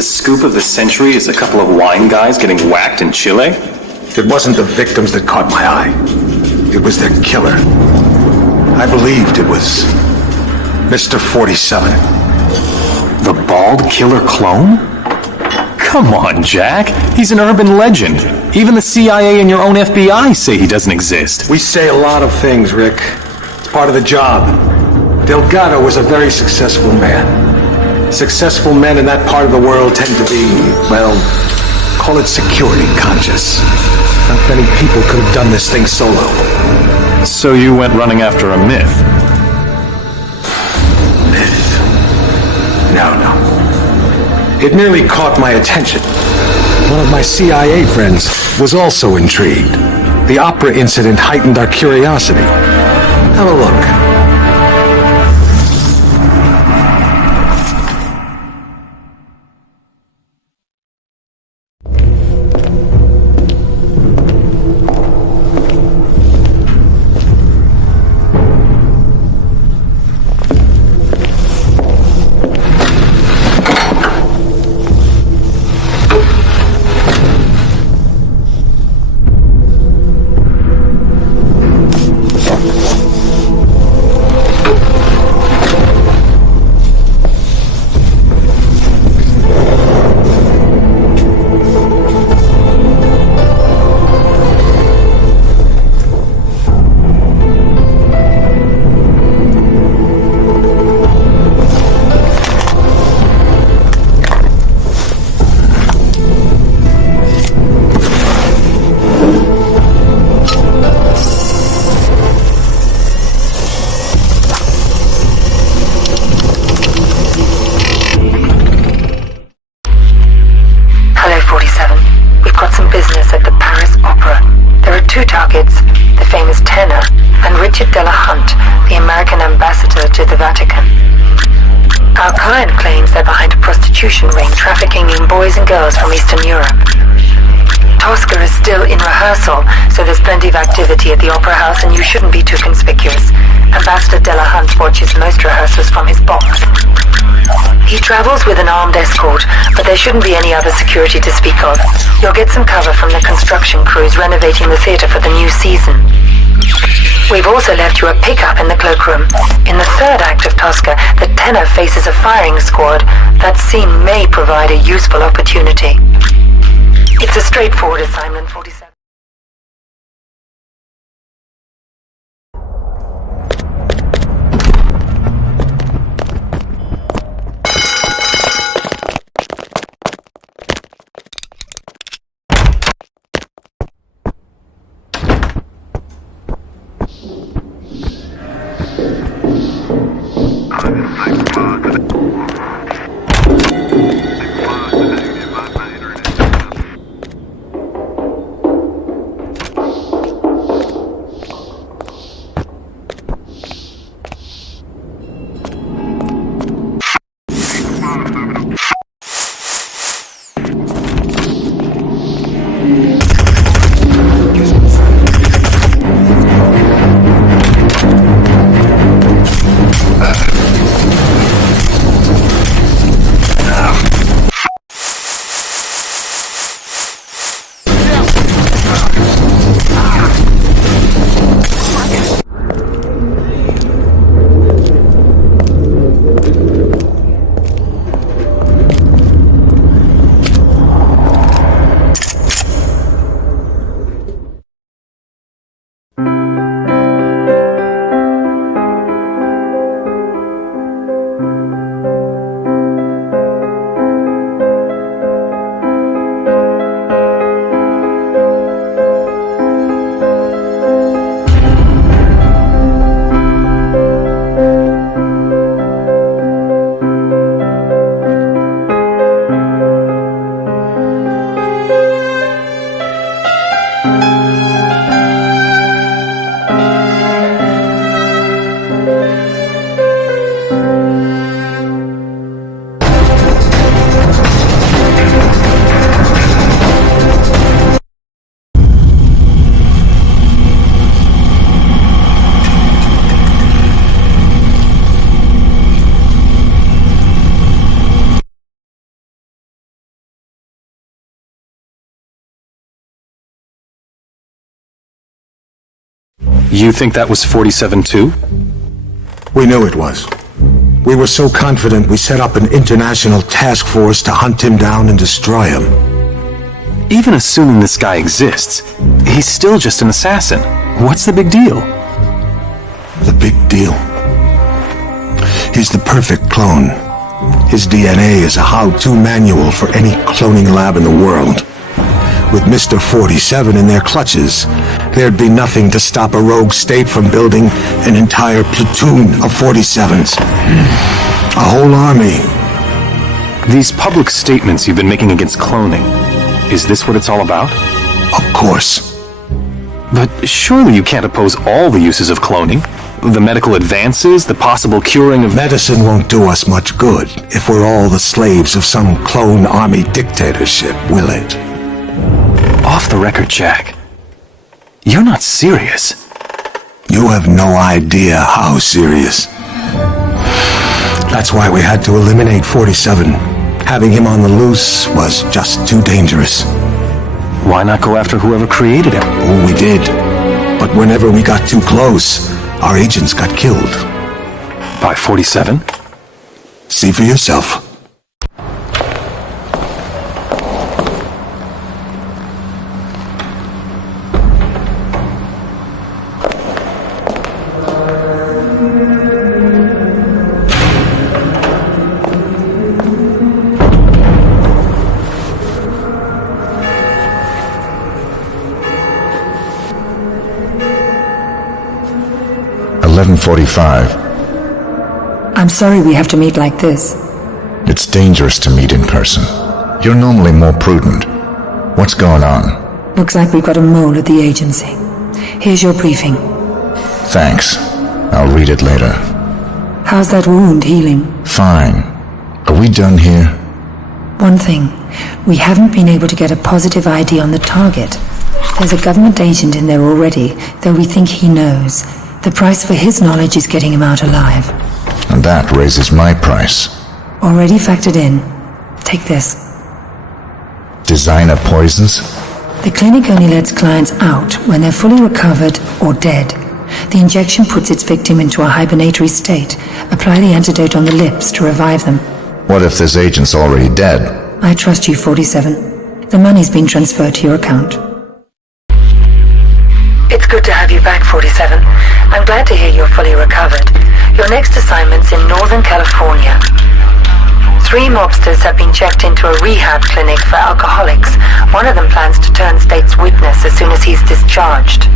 the scoop of the century is a couple of wine guys getting whacked in Chile? It wasn't the victims that caught my eye. It was their killer. I believed it was Mr. 47. The bald killer clone? Come on, Jack. He's an urban legend. Even the CIA and your own FBI say he doesn't exist. We say a lot of things, Rick. It's part of the job. Delgado was a very successful man. Successful men in that part of the world tend to be, well, call it security conscious. Not many people could have done this thing solo. So you went running after a myth? Myth? No. It merely caught my attention. One of my CIA friends was also intrigued. The opera incident heightened our curiosity. Have a look. Ring trafficking in boys and girls from Eastern Europe. Tosca is still in rehearsal, so there's plenty of activity at the Opera House and you shouldn't be too conspicuous. Ambassador Della Hunt watches most rehearsals from his box. He travels with an armed escort, but there shouldn't be any other security to speak of. You'll get some cover from the construction crews renovating the theatre for the new season. We've also left you a pickup in the cloakroom. In the third act of Tosca, the tenor faces a firing squad. That scene may provide a useful opportunity. It's a straightforward assignment, 47. You think that was 47 too? We knew it was. We were so confident we set up an international task force to hunt him down and destroy him. Even assuming this guy exists, he's still just an assassin. What's the big deal? The big deal. He's the perfect clone. His DNA is a how-to manual for any cloning lab in the world. With Mr. 47 in their clutches, there'd be nothing to stop a rogue state from building an entire platoon of 47s. A whole army. These public statements you've been making against cloning, is this what it's all about? Of course. But surely you can't oppose all the uses of cloning? The medical advances, the possible curing of... Medicine won't do us much good if we're all the slaves of some clone army dictatorship, will it? Off the record, Jack. You're not serious. You have no idea how serious. That's why we had to eliminate 47. Having him on the loose was just too dangerous. Why not go after whoever created him? Oh, we did. But whenever we got too close, our agents got killed. By 47? See for yourself. I'm sorry we have to meet like this. It's dangerous to meet in person. You're normally more prudent. What's going on? Looks like we've got a mole at the agency. Here's your briefing. Thanks. I'll read it later. How's that wound healing? Fine. Are we done here? One thing. We haven't been able to get a positive ID on the target. There's a government agent in there already, though we think he knows. The price for his knowledge is getting him out alive. And that raises my price. Already factored in. Take this. Designer poisons? The clinic only lets clients out when they're fully recovered or dead. The injection puts its victim into a hibernatory state. Apply the antidote on the lips to revive them. What if this agent's already dead? I trust you, 47. The money's been transferred to your account. It's good to have you back, 47. I'm glad to hear you're fully recovered. Your next assignment's in Northern California. 3 mobsters have been checked into a rehab clinic for alcoholics. One of them plans to turn state's witness as soon as he's discharged.